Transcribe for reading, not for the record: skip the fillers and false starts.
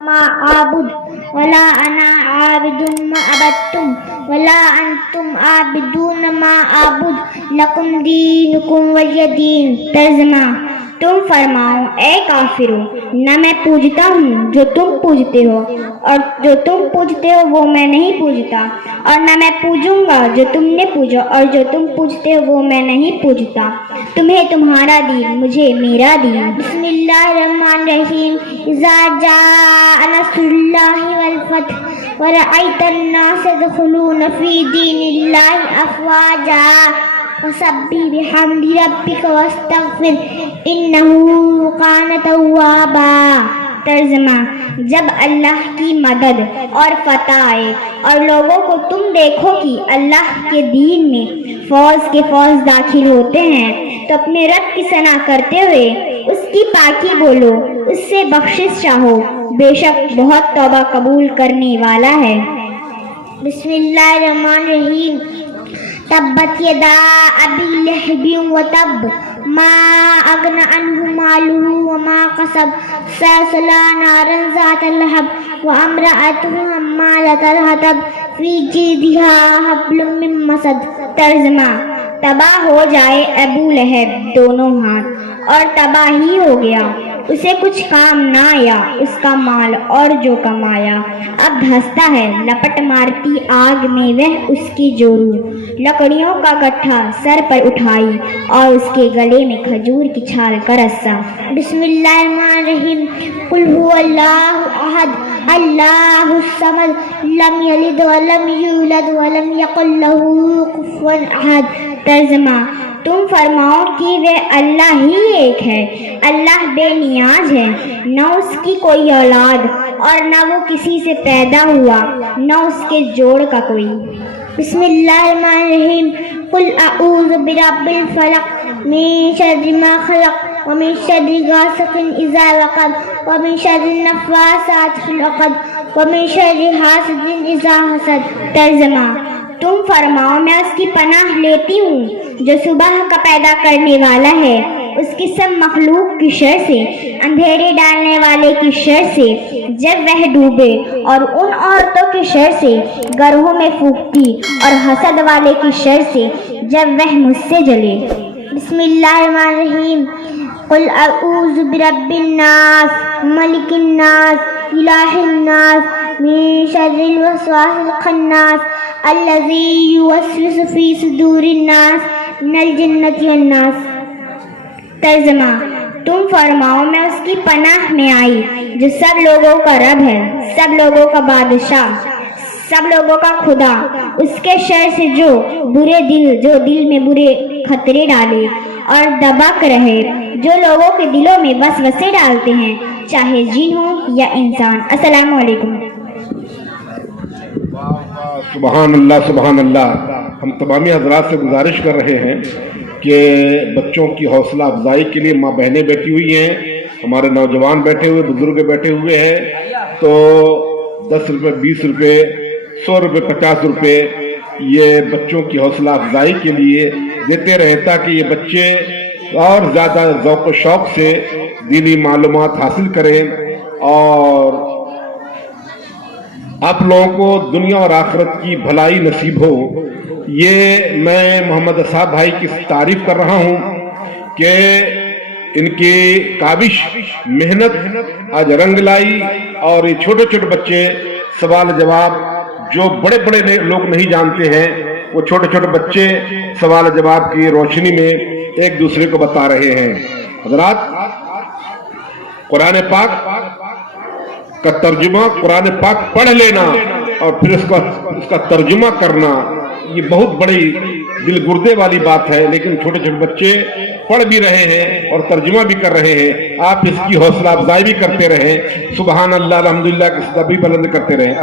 ما أعبد ولا أنا عابد ما عبدتم ولا أنتم عابدون ما أعبد لكم دينكم ولي دين۔ ترجمہ، تم فرماؤ اے کافرو، نہ میں پوجتا ہوں جو تم پوجتے ہو، اور جو تم پوجتے ہو وہ میں نہیں پوجتا، اور نہ میں پوجوں گا جو تم نے پوجا، اور جو تم پوجتے ہو وہ میں نہیں پوجتا۔ تمہیں تمہارا دین، مجھے میرا دین۔ بسم اللہ الرحمن الرحیم۔ اذا جاء نصر اللہ والفتح ورأیت الناس يدخلون فی دین اللہ افواجا فسبح بحمد ربک واستغفر انہ کان توابا۔ ترجمہ، جب اللہ کی مدد اور فتح آئے اور لوگوں کو تم دیکھو کہ اللہ کے دین میں فوج کے فوج داخل ہوتے ہیں تو اپنے رب کی ثنا کرتے ہوئے اس کی پاکی بولو، اس سے بخشش چاہو، بے شک بہت توبہ قبول کرنے والا ہے۔ بسم اللہ الرحمن الرحیم۔ تبت یدا ابی لہب وتب ما اغنی عنہ مالہ وما کسب سیصلی نارا ذات لہب وامرأتہ حمالۃ الحطب فی جیدہا حبل من مسد۔ ترجمہ، تباہ ہو جائے ابو لہب دونوں ہاتھ، اور تباہ ہی ہو گیا، اسے کچھ کام نہ آیا اس کا مال اور جو کمایا۔ اب دھنستا ہے لپٹ مارتی آگ میں وہ اس کی جورو، لکڑیوں کا گٹھا سر پر اٹھائی اور اس کے گلے میں کھجور کی چھال کا رسا۔ بسم اللہ الرحمن الرحیم۔ قل هو اللہ احد اللہ الصمد لم یلد ولم یولد ولم یکن لہ کفوا احد۔ ترجمہ، تم فرماؤ کہ وہ اللہ ہی ایک ہے، اللہ بے نیاز ہے، نہ اس کی کوئی اولاد اور نہ وہ کسی سے پیدا ہوا، نہ اس کے جوڑ کا کوئی۔ بسم اللہ الرحمن الرحیم۔ قل اعوذ برب الفلق من شر ما خلق ومن شر غاسق اذا وقب ومن شر النفاثات فی العقد ومن شر حاسد اذا حسد۔ ترجمہ، تم فرماؤ میں اس کی پناہ لیتی ہوں جو صبح کا پیدا کرنے والا ہے، اس کی سب مخلوق کی شر سے، اندھیرے ڈالنے والے کی شر سے جب وہ ڈوبے، اور ان عورتوں کی شر سے گرہوں میں پھونکتی، اور حسد والے کی شر سے جب وہ مجھ سے جلے۔ بسم اللہ الرحمن الرحیم۔ قل اعوذ برب الناس ملک الناس الہ الناس من شر الوسواس الخناس الذی یوسوس فی صدور الناس من الجنۃ والناس۔ ترجمہ، تم فرماؤ میں اس کی پناہ میں آئی جو سب لوگوں کا رب ہے، سب لوگوں کا بادشاہ، سب لوگوں کا خدا، اس کے شر سے جو دل میں برے خطرے ڈالے اور دبک رہے، جو لوگوں کے دلوں میں وسوسے ڈالتے ہیں، چاہے جن ہو یا انسان۔ السلام علیکم۔ سبحان اللہ سبحان اللہ۔ ہم تمامی حضرات سے گزارش کر رہے ہیں کہ بچوں کی حوصلہ افزائی کے لیے ماں بہنیں بیٹھی ہوئی ہیں، ہمارے نوجوان بیٹھے ہوئے، بزرگ بیٹھے ہوئے ہیں، تو 10 روپے 20 روپے 100 روپے 50 روپے یہ بچوں کی حوصلہ افزائی کے لیے دیتے رہیں تاکہ یہ بچے اور زیادہ ذوق و شوق سے دینی معلومات حاصل کریں، اور آپ لوگوں کو دنیا اور آخرت کی بھلائی نصیب ہو۔ یہ میں محمد اسعد بھائی کی تعریف کر رہا ہوں کہ ان کی کاوش محنت آج رنگ لائی، اور یہ چھوٹے چھوٹے بچے سوال جواب جو بڑے بڑے لوگ نہیں جانتے ہیں، وہ چھوٹے چھوٹے بچے سوال جواب کی روشنی میں ایک دوسرے کو بتا رہے ہیں۔ حضرات، قرآن پاک کا ترجمہ، قرآن پاک پڑھ لینا اور پھر اس کا ترجمہ کرنا، یہ بہت بڑی دل گردے والی بات ہے، لیکن چھوٹے چھوٹے بچے پڑھ بھی رہے ہیں اور ترجمہ بھی کر رہے ہیں۔ آپ اس کی حوصلہ افزائی بھی کرتے رہیں، سبحان اللہ الحمدللہ کی صدا بھی بلند کرتے رہیں۔